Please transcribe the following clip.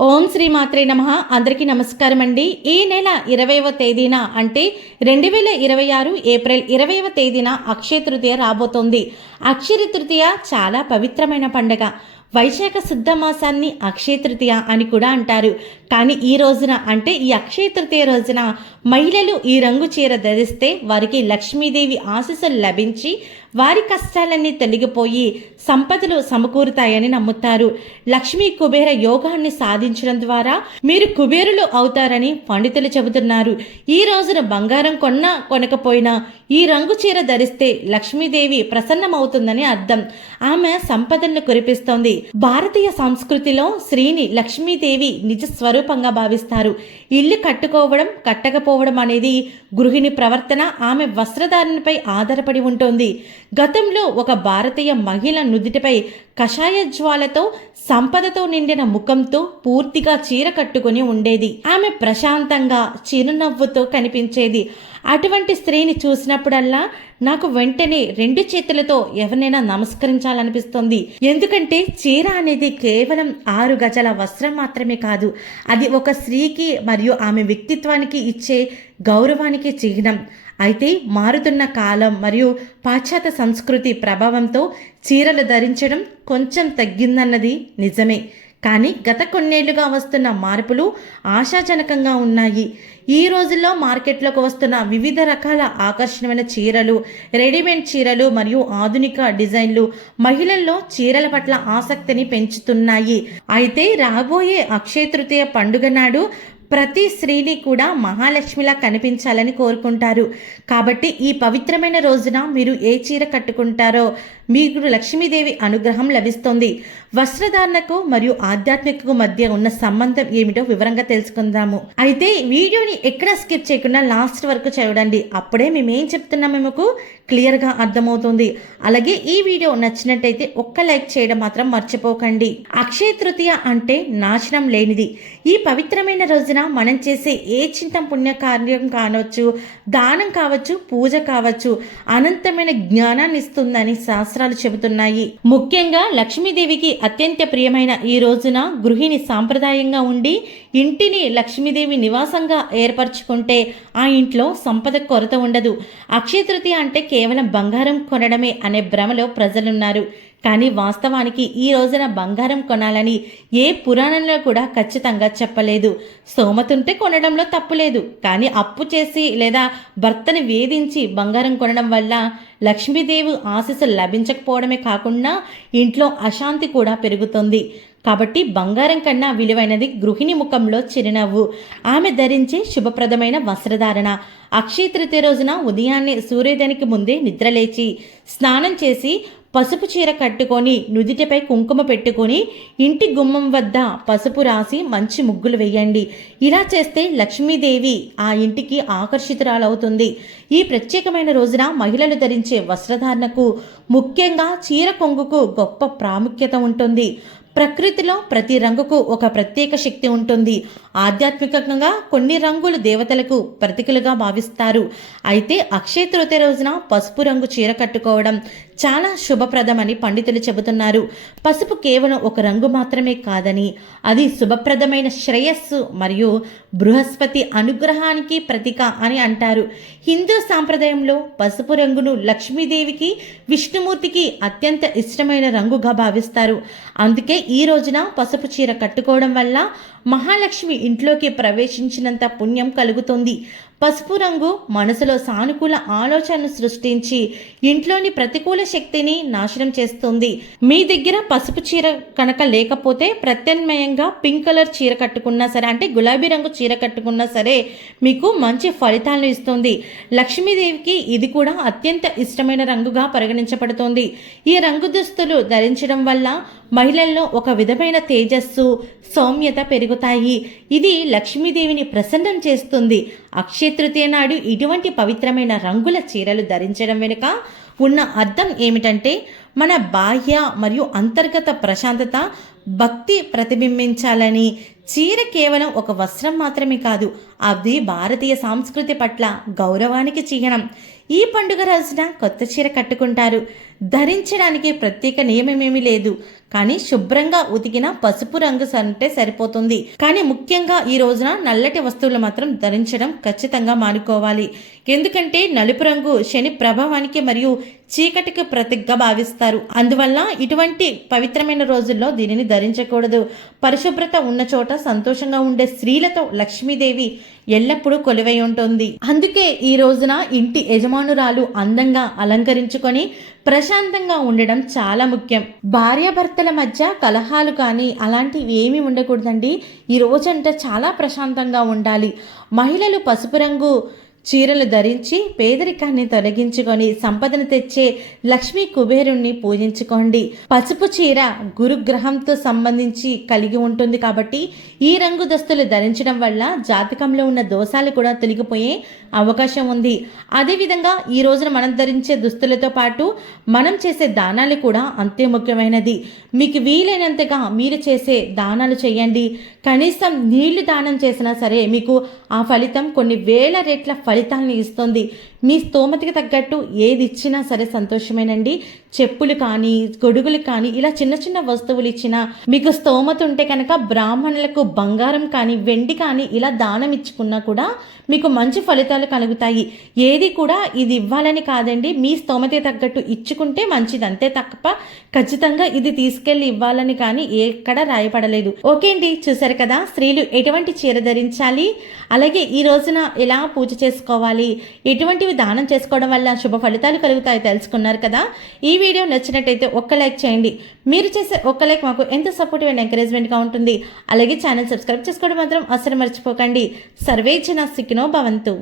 ఓం శ్రీ మాత్రే నమః. అందరికీ నమస్కారం అండి. ఈ నెల 20వ తేదీన అంటే 2026 ఏప్రిల్ 20వ తేదీన అక్షయ తృతీయ రాబోతోంది. అక్షయ తృతీయ చాలా పవిత్రమైన పండగ. వైశాఖ శుద్ధ మాసాన్ని అక్షయ తృతీయ అని కూడా అంటారు. కానీ ఈ రోజున అంటే ఈ అక్షయ తృతీయ రోజున మహిళలు ఈ రంగు చీర ధరిస్తే వారికి లక్ష్మీదేవి ఆశీస్సులు లభించి వారి కష్టాలన్నీ తొలగిపోయి సంపదలు సమకూరుతాయని నమ్ముతారు. లక్ష్మీ కుబేర యోగాన్ని సాధించడం ద్వారా మీరు కుబేరులు అవుతారని పండితులు చెబుతున్నారు. ఈ రోజున బంగారం కొన్నా కొనకపోయినా ఈ రంగు చీర ధరిస్తే లక్ష్మీదేవి ప్రసన్నమవుతుందని అర్థం. ఆమె సంపదలను కురిపిస్తోంది. భారతీయ సంస్కృతిలో స్త్రీని లక్ష్మీదేవి నిజ స్వరూపంగా భావిస్తారు. ఇల్లు కట్టుకోవడం కట్టకపోవడం అనేది గృహిణి ప్రవర్తన, ఆమె వస్త్రధారణపై ఆధారపడి ఉంటుంది. గతంలో ఒక భారతీయ మహిళ నుదిటిపై కషాయ జ్వాలతో సంపదతో నిండిన ముఖంతో పూర్తిగా చీర కట్టుకుని ఉండేది. ఆమె ప్రశాంతంగా చిరునవ్వుతో కనిపించేది. అటువంటి స్త్రీని చూసినప్పుడల్లా నాకు వెంటనే 2 చేతులతో ఎవరినైనా నమస్కరించాలనిపిస్తుంది. ఎందుకంటే చీర అనేది కేవలం 6 గజాల వస్త్రం మాత్రమే కాదు, అది ఒక స్త్రీకి మరియు ఆమె వ్యక్తిత్వానికి ఇచ్చే గౌరవానికి చిహ్నం. అయితే మారుతున్న కాలం మరియు పాశ్చాత్య సంస్కృతి ప్రభావంతో చీరలు ధరించడం కొంచెం తగ్గిందన్నది నిజమే. కానీ గత కొన్నేళ్లుగా వస్తున్న మార్పులు ఆశాజనకంగా ఉన్నాయి. ఈ రోజుల్లో మార్కెట్లోకి వస్తున్న వివిధ రకాల ఆకర్షణమైన చీరలు, రెడీమేడ్ చీరలు మరియు ఆధునిక డిజైన్లు మహిళల్లో చీరల పట్ల ఆసక్తిని పెంచుతున్నాయి. అయితే రాబోయే అక్షయ తృతీయ పండుగ నాడు ప్రతి స్త్రీని కూడా మహాలక్ష్మిలా కనిపించాలని కోరుకుంటారు. కాబట్టి ఈ పవిత్రమైన రోజున మీరు ఏ చీర కట్టుకుంటారో మీకు లక్ష్మీదేవి అనుగ్రహం లభిస్తుంది. వస్త్రధారణకు మరియు ఆధ్యాత్మికకు మధ్య ఉన్న సంబంధం ఏమిటో వివరంగా తెలుసుకుందాము. అయితే వీడియోని ఎక్కడ స్కిప్ చేయకుండా లాస్ట్ వరకు చూడండి. అప్పుడే మేమేం చెప్తున్నామో మీకు క్లియర్గా అర్థమవుతుంది. అలాగే ఈ వీడియో నచ్చినట్టయితే ఒక్క లైక్ చేయడం మాత్రం మర్చిపోకండి. అక్షయ తృతీయ అంటే నాశనం లేనిది. ఈ పవిత్రమైన రోజున మనం చేసే ఏ చిన్న పుణ్య కార్యం కావచ్చు, దానం కావచ్చు, పూజ కావచ్చు, అనంతమైన జ్ఞానాన్ని ఇస్తుందని శాస్త్రాలు చెబుతున్నాయి. ముఖ్యంగా లక్ష్మీదేవికి అత్యంత ప్రియమైన ఈ రోజున గృహిణి సాంప్రదాయంగా ఉండి ఇంటిని లక్ష్మీదేవి నివాసంగా ఏర్పరచుకుంటే ఆ ఇంట్లో సంపద కొరత ఉండదు. అక్షయ తృతీయ అంటే కేవలం బంగారం కొనడమే అనే భ్రమలో ప్రజలున్నారు. కానీ వాస్తవానికి ఈ రోజున బంగారం కొనాలని ఏ పురాణంలో కూడా ఖచ్చితంగా చెప్పలేదు. స్తోమతుంటే కొనడంలో తప్పులేదు. కానీ అప్పు చేసి లేదా భర్తని వేధించి బంగారం కొనడం వల్ల లక్ష్మీదేవి ఆశీస్సులు లభించకపోవడమే కాకుండా ఇంట్లో అశాంతి కూడా పెరుగుతుంది. కాబట్టి బంగారం కన్నా విలువైనది గృహిణి ముఖంలో చిరునవ్వు, ఆమె ధరించే శుభప్రదమైన వస్త్రధారణ. అక్షయ తృతీయ రోజున ఉదయాన్నే సూర్యోదయానికి ముందే నిద్రలేచి స్నానం చేసి పసుపు చీర కట్టుకొని నుదిటిపై కుంకుమ పెట్టుకొని ఇంటి గుమ్మం వద్ద పసుపు రాసి మంచి ముగ్గులు వేయండి. ఇలా చేస్తే లక్ష్మీదేవి ఆ ఇంటికి ఆకర్షితురాలవుతుంది. ఈ ప్రత్యేకమైన రోజున మహిళలు ధరించే వస్త్రధారణకు, ముఖ్యంగా చీర కొంగుకు గొప్ప ప్రాముఖ్యత ఉంటుంది. ప్రకృతిలో ప్రతి రంగుకు ఒక ప్రత్యేక శక్తి ఉంటుంది. ఆధ్యాత్మికంగా కొన్ని రంగులు దేవతలకు ప్రతీకలుగా భావిస్తారు. అయితే అక్షయ తృతీయ రోజున పసుపు రంగు చీర కట్టుకోవడం చాలా శుభప్రదమని పండితులు చెబుతున్నారు. పసుపు కేవలం ఒక రంగు మాత్రమే కాదని, అది శుభప్రదమైన శ్రేయస్సు మరియు బృహస్పతి అనుగ్రహానికి ప్రతీక అని అంటారు. హిందూ సాంప్రదాయంలో పసుపు రంగును లక్ష్మీదేవికి, విష్ణుమూర్తికి అత్యంత ఇష్టమైన రంగుగా భావిస్తారు. అందుకే ఈ రోజున పసుపు చీర కట్టుకోవడం వల్ల మహాలక్ష్మి ఇంట్లోకి ప్రవేశించినంత పుణ్యం కలుగుతుంది. పసుపు రంగు మనసులో సానుకూల ఆలోచనను సృష్టించి ఇంట్లోని ప్రతికూల శక్తిని నాశనం చేస్తుంది. మీ దగ్గర పసుపు చీర కనుక లేకపోతే ప్రత్యామ్నాయంగా పింక్ కలర్ చీర కట్టుకున్నా సరే, అంటే గులాబీ రంగు చీర కట్టుకున్నా సరే మీకు మంచి ఫలితాలను ఇస్తుంది. లక్ష్మీదేవికి ఇది కూడా అత్యంత ఇష్టమైన రంగుగా పరిగణించబడుతుంది. ఈ రంగు దుస్తులు ధరించడం వల్ల మహిళల్లో ఒక విధమైన తేజస్సు, సౌమ్యత పెరుగుతాయి. ఇది లక్ష్మీదేవిని ప్రసన్నం చేస్తుంది. అక్షయ తృతీయ నాడు ఇటువంటి పవిత్రమైన రంగుల చీరలు ధరించడం వెనుక ఉన్న అర్థం ఏమిటంటే మన బాహ్య మరియు అంతర్గత ప్రశాంతత, భక్తి ప్రతిబింబించాలని, చీర కేవలం ఒక వస్త్రం మాత్రమే కాదు, అది భారతీయ సంస్కృతి పట్ల గౌరవానికి చిహ్నం. ఈ పండుగ రోజున కొత్త చీర కట్టుకుంటారు. ధరించడానికి ప్రత్యేక నియమమేమీ లేదు, కానీ శుభ్రంగా ఉతికిన పసుపు రంగు అంటే సరిపోతుంది. కానీ ముఖ్యంగా ఈ రోజున నల్లటి వస్తువులు మాత్రం ధరించడం ఖచ్చితంగా మానుకోవాలి. ఎందుకంటే నలుపు రంగు శని ప్రభావానికి మరియు చీకటికి ప్రతీకగా భావిస్తారు. అందువల్ల ఇటువంటి పవిత్రమైన రోజుల్లో దీనిని ధరించకూడదు. పరిశుభ్రత ఉన్న చోట సంతోషంగా ఉండే స్త్రీలతో లక్ష్మీదేవి ఎల్లప్పుడూ కొలువై ఉంటుంది. అందుకే ఈ రోజున ఇంటి యజమానురాలు అందంగా అలంకరించుకొని ప్రశాంతంగా ఉండడం చాలా ముఖ్యం. భార్యాభర్తల మధ్య కలహాలు కానీ అలాంటివి ఏమీ ఉండకూడదండి. ఈ రోజంతా చాలా ప్రశాంతంగా ఉండాలి. మహిళలు పసుపు రంగు చీరలు ధరించి పేదరికాన్ని తొలగించుకొని సంపదను తెచ్చే లక్ష్మీ కుబేరుణ్ణి పూజించుకోండి. పసుపు చీర గురుగ్రహంతో సంబంధించి కలిగి ఉంటుంది కాబట్టి ఈ రంగు దుస్తులు ధరించడం వల్ల జాతకంలో ఉన్న దోషాలు కూడా తొలగిపోయే అవకాశం ఉంది. అదేవిధంగా ఈ రోజున మనం ధరించే దుస్తులతో పాటు మనం చేసే దానాలు కూడా అంతే ముఖ్యమైనది. మీకు వీలైనంతగా మీరు చేసే దానాలు చేయండి. కనీసం నీళ్లు దానం చేసినా సరే మీకు ఆ ఫలితం కొన్ని వేల రెట్ల ఫలితాలను ఇస్తుంది. మీ స్తోమతకి తగ్గట్టు ఏది ఇచ్చినా సరే సంతోషమేనండి. చెప్పులు కానీ గొడుగులు కానీ ఇలా చిన్న చిన్న వస్తువులు ఇచ్చినా, మీకు స్తోమత ఉంటే కనుక బ్రాహ్మణులకు బంగారం కానీ వెండి కానీ ఇలా దానం ఇచ్చుకున్నా కూడా మీకు మంచి ఫలితాలు కలుగుతాయి. ఏది కూడా ఇది ఇవ్వాలని కాదండి, మీ స్తోమతకి తగ్గట్టు ఇచ్చుకుంటే మంచిది, అంతే తప్ప ఖచ్చితంగా ఇది తీసుకెళ్ళి ఇవ్వాలని కానీ ఎక్కడ రాయపడలేదు. ఓకే అండి, చూసారు కదా స్త్రీలు ఎటువంటి చీర ధరించాలి, అలాగే ఈ రోజున ఎలా పూజ చేసుకోవాలి, ఎటువంటివి దానం చేసుకోవడం వల్ల శుభ ఫలితాలు కలుగుతాయి తెలుసుకున్నారు కదా. ఈ వీడియో నచ్చినట్టయితే ఒక్క లైక్ చేయండి. మీరు చేసే ఒక్క లైక్ మాకు ఎంతో సపోర్టివ్ అండ్ ఎంకరేజ్మెంట్గా ఉంటుంది. అలాగే ఛానల్ సబ్స్క్రైబ్ చేసుకోవడం మాత్రం అస్సలు మర్చిపోకండి. సర్వే జనా సుఖినో భవంతు.